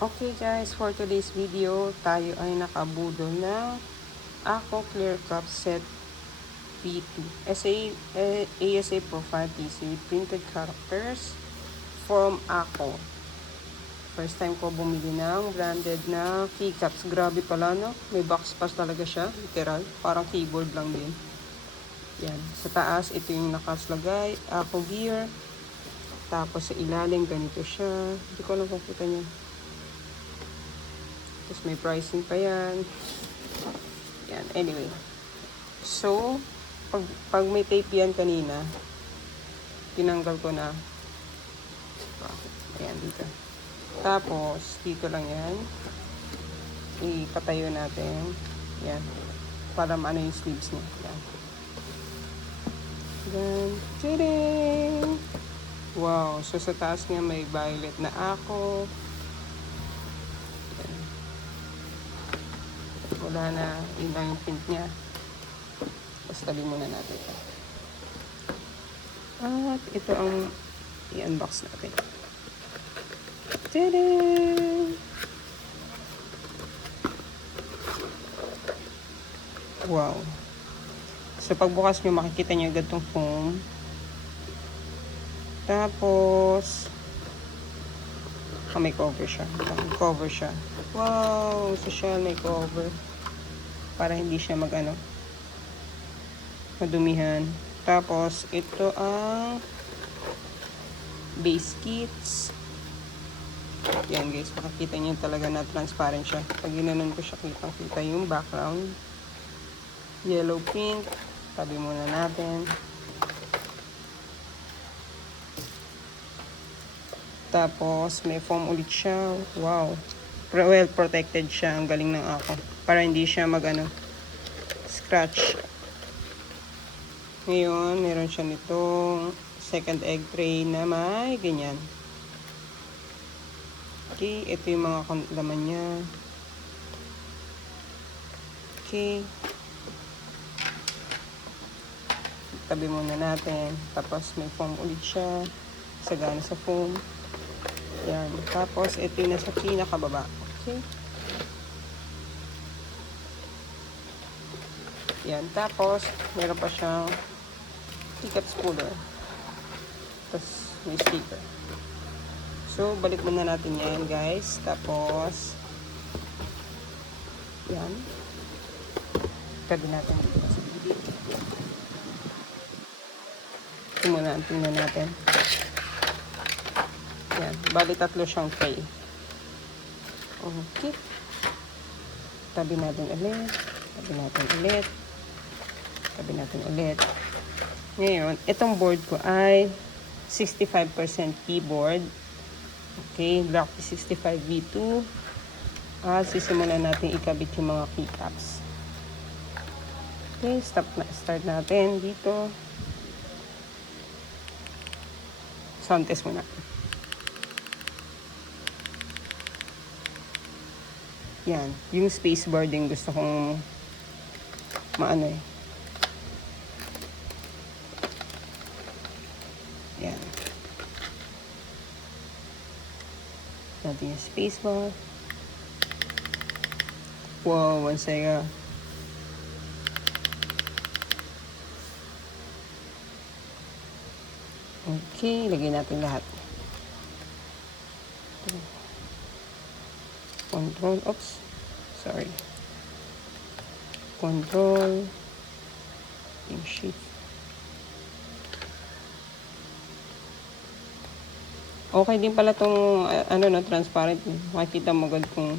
Okay guys, for today's video, tayo ay nakabudol ng Ako Clear Cup Set V2 ASA Profile PC with printed characters from Ako. First time ko bumili ng branded na keycaps. Grabe pala, no? May box pass talaga siya, literal. Parang keyboard lang din. Yan. Sa taas, ito yung nakaslagay. Ako Gear. Tapos sa ilalim, ganito siya. Hindi ko alam kung kita niya. Tapos may pricing pa yan. Yan, anyway. So, pag may tape yan kanina, tinanggal ko na. Ayan, dito. Tapos, dito lang yan. Ipatayo natin. Yan. Para maano yung sleeves niya. Yan. Yan. Tadang! Wow. So, sa taas niya may violet na ako. Wala na, yun lang yung print niya. Tapos tabi muna natin ito. At ito ang i-unbox natin. Tada! Wow. So pagbukas nyo, makikita nyo agad itong foam. Tapos may cover siya. May cover siya. Wow! Social, may cover. Para hindi siya madumihan. Tapos, ito ang base kits. Yan guys, makikita nyo talaga na transparent siya. Pag ginanon ko siya, kitang-kita yung background. Yellow print. Tabi muna natin. Tapos, may foam ulit siya. Wow. Well protected siya. Ang galing ng ako. Para hindi siya scratch. Ngayon, meron siya nitong second egg tray na may ganyan. Okay, ito yung mga laman niya. Okay. Tabi muna natin. Tapos, may foam ulit siya. Sagana sa foam. Yan. Tapos, ito yung nasa pinakababa. Okay. Yan. Tapos, meron pa siyang ticket spooler. Tapos, may sticker. So, balik muna natin yan, guys. Tapos, yan. Tabi natin dito sa video. Ito muna ang tingnan natin. Yan. Bali, tatlo siyang tray. Okay. Tabi natin ulit. Tabi natin ulit. Tabi natin ulit. Ngayon, itong board ko ay 65% keyboard. Okay, Block P65 V2. At sisimulan natin ikabit yung mga keycaps. Okay, start natin dito. Sound test muna. Yan, yung spacebar din gusto kong maano eh. Yan. Natin yung spacebar. Wow, one second. Okay, lagyan natin lahat. Control, oops, sorry. Control, yung shift. Okay din pala tong transparent. Makikita mo agad kung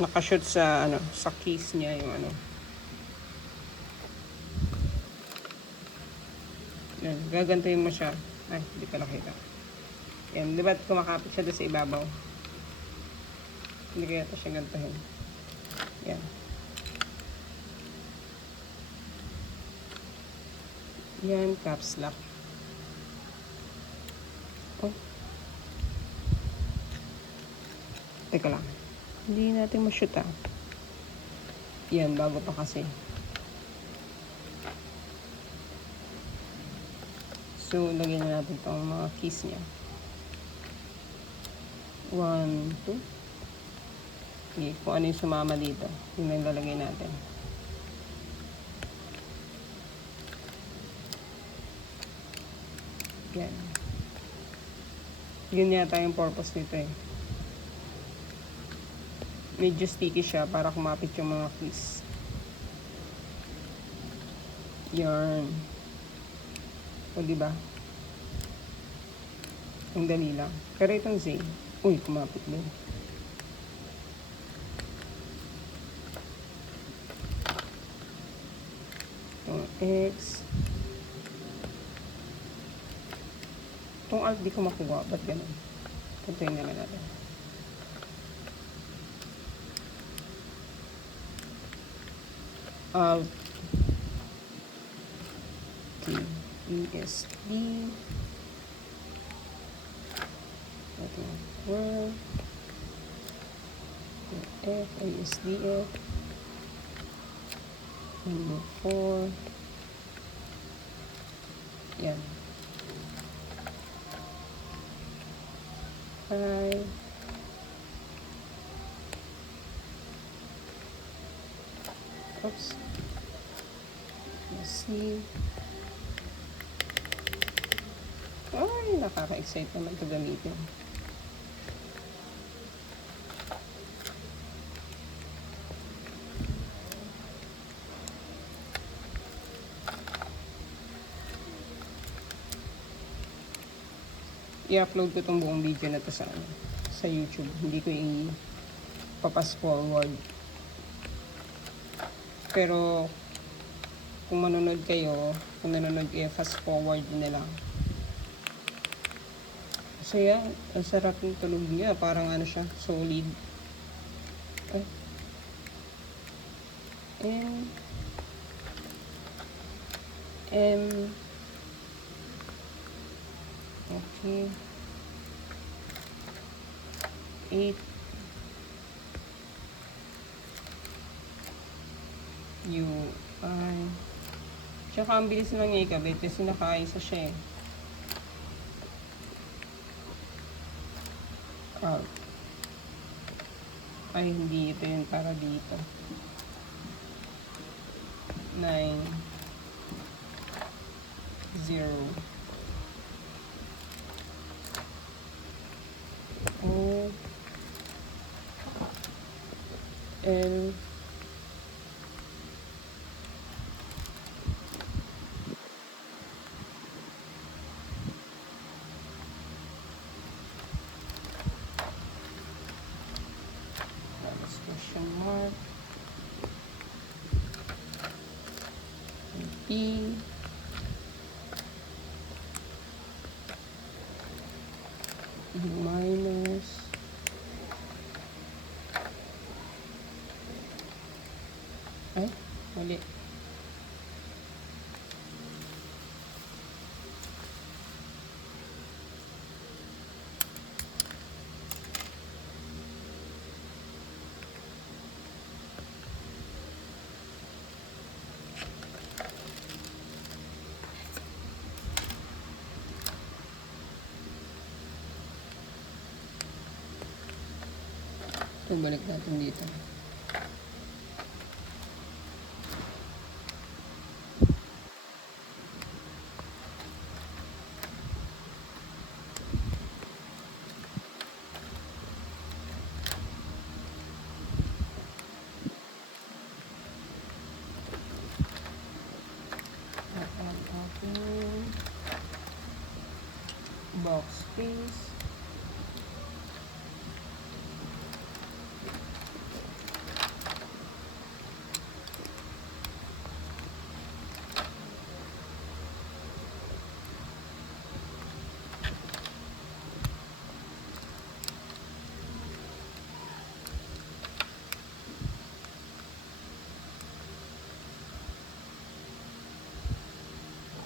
nakashoot sa sa case niya yung Yan, gagantuhin mo siya. Ay, hindi pa nakita. Yan, di ba kumakapit siya doon sa ibabaw? Hindi kaya ito siya gantuhin. Yan. Yan, caps lock. Oh. Teka lang. Hindi natin ma-shoot Yan, bago pa kasi. So, lagyan na natin itong mga keys niya. 1, 2. Okay, kung ano yung sumama dito. Yun ang lalagay natin. Yan. Yun yata yung purpose nito eh. Medyo sticky siya para kumapit yung mga keys. Yan. O diba? Ang dali lang. Pero itong Z, uy, kumapit din. Itong X. Itong Alt di ko makuha. Ba't ganun? Puntayin naman natin. Alt. Okay. ESD. Ito. Word. F. ISDF. Number 4. Yan. 5. Oops. Let's see. Ay, nakaka-excite naman ito gamitin. I-upload ko itong buong video na to sa YouTube. Hindi ko i-pass forward. Pero kung manonood kayo, kung nanonood kayo, fast forward na lang. So yan, ang sarap ng tulog niya. Parang ano siya, solid. Ay. Okay. 8. UI. Tsaka ang bilis lang niya ikabit kasi nakaisa siya eh. Ay, hindi ito yun para dito. 9 0 O L question mark P minus ay, mali. Balik natin dito. Box space.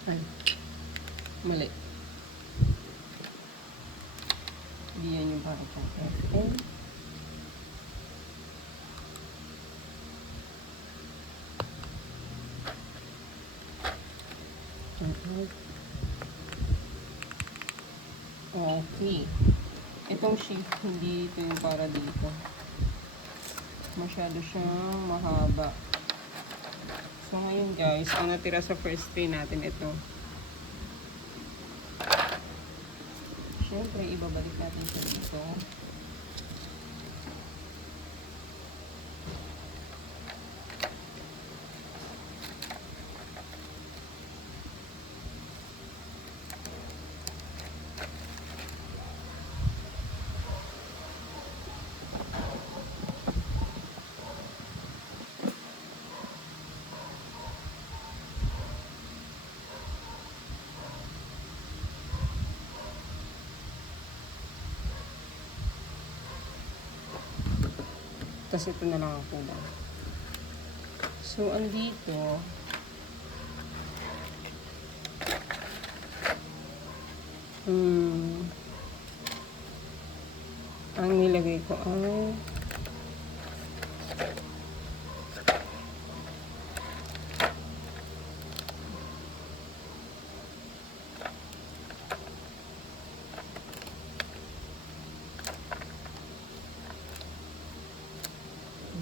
Ay, mali. Hindi yan yung para sa FM. Okay. Ito Itong sheet, hindi ito yung para dito. Masyado siyang mahaba. So ngayon guys, ang natira sa first tray natin ito. Siyempre, ibabalik natin siya dito. Tapos ito na lang ang kulang. So, andito, ang nilagay ko ay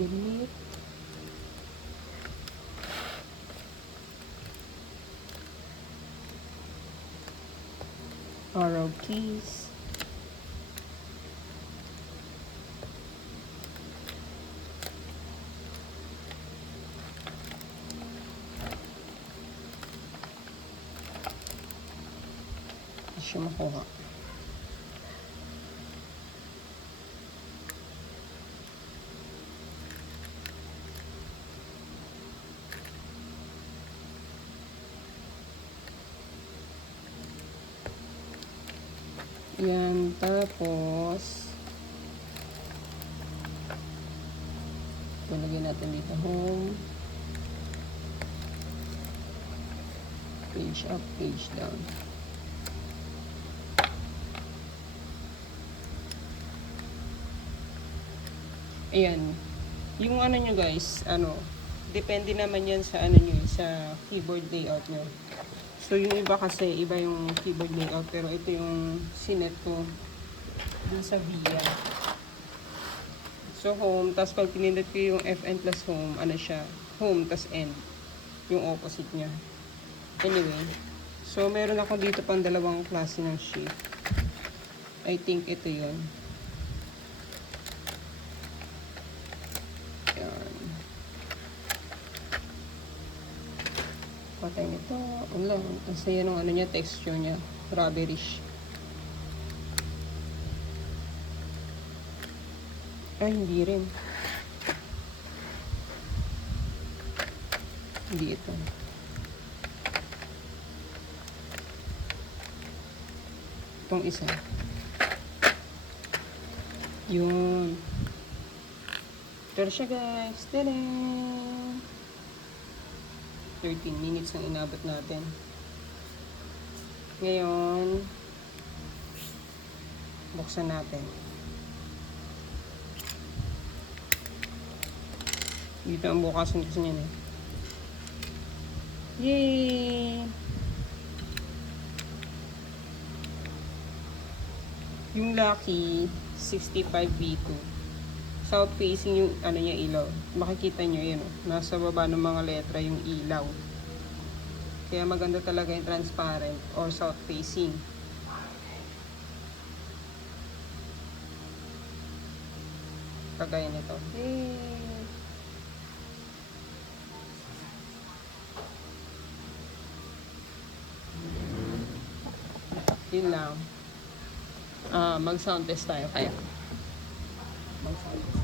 delete. Arrow keys. Hindi siya makuha. Yan, tapos ilagay natin dito home, page up, page down. Ayan, yung ano nyo guys, depende naman yan sa sa keyboard layout nyo. So, yung iba kasi, iba yung keyboard layout. Pero ito yung sinet ko dun sa VIA. So, home. Tapos, pag pinindot ko yung FN plus home, siya? Home, tas end. Yung opposite niya. Anyway. So, meron ako dito pang dalawang klase ng sheet. I think ito yun. Yan. Patay nito. Wala. Ang saya ng niya, texture niya. Rubberish. Ay, hindi rin. Hindi ito. Itong isa. Yun. Pero siya guys. Tada! 13 minutes ang inabot natin. Ngayon, buksan natin. Dito ang bukasan kasi niyan eh. Yay! Yung Lucky 65V2. South facing yung niya ilaw. Makikita nyo yun. Nasa baba ng mga letra yung ilaw. Kaya maganda talaga yung transparent or south facing. Kagaya nito. Yay! Yun lang. Mag-sound test tayo kaya. Mag-sound test.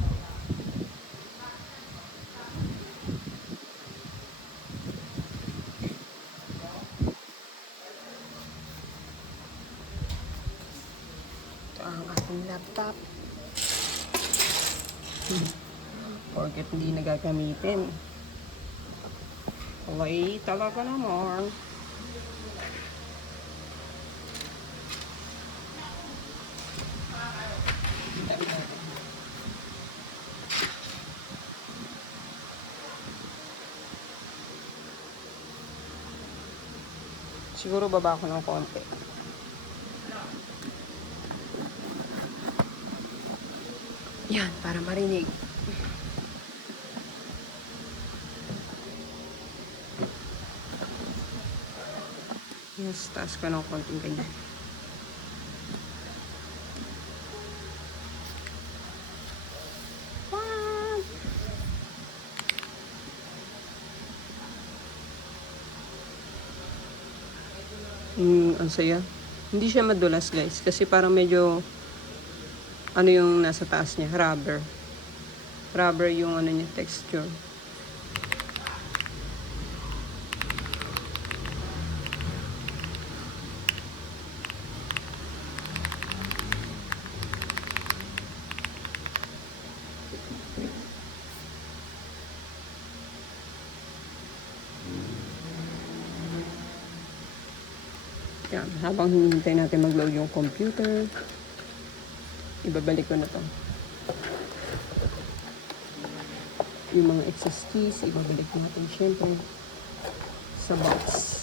Ito ang ating laptop. Porket hindi nagagamitin. Okay, talaga naman. Siguro baba ko ng konti. Yan, para marinig. Yes, taas ko ng konting ganyan. Ang saya. Hindi siya madulas, guys. Kasi parang medyo, ano yung nasa taas niya? Rubber. Rubber yung ano niya, texture. Yan, habang hinihintay natin mag-load yung computer, ibabalik ko na to. Yung mga excess keys, ibabalik natin syempre sa box.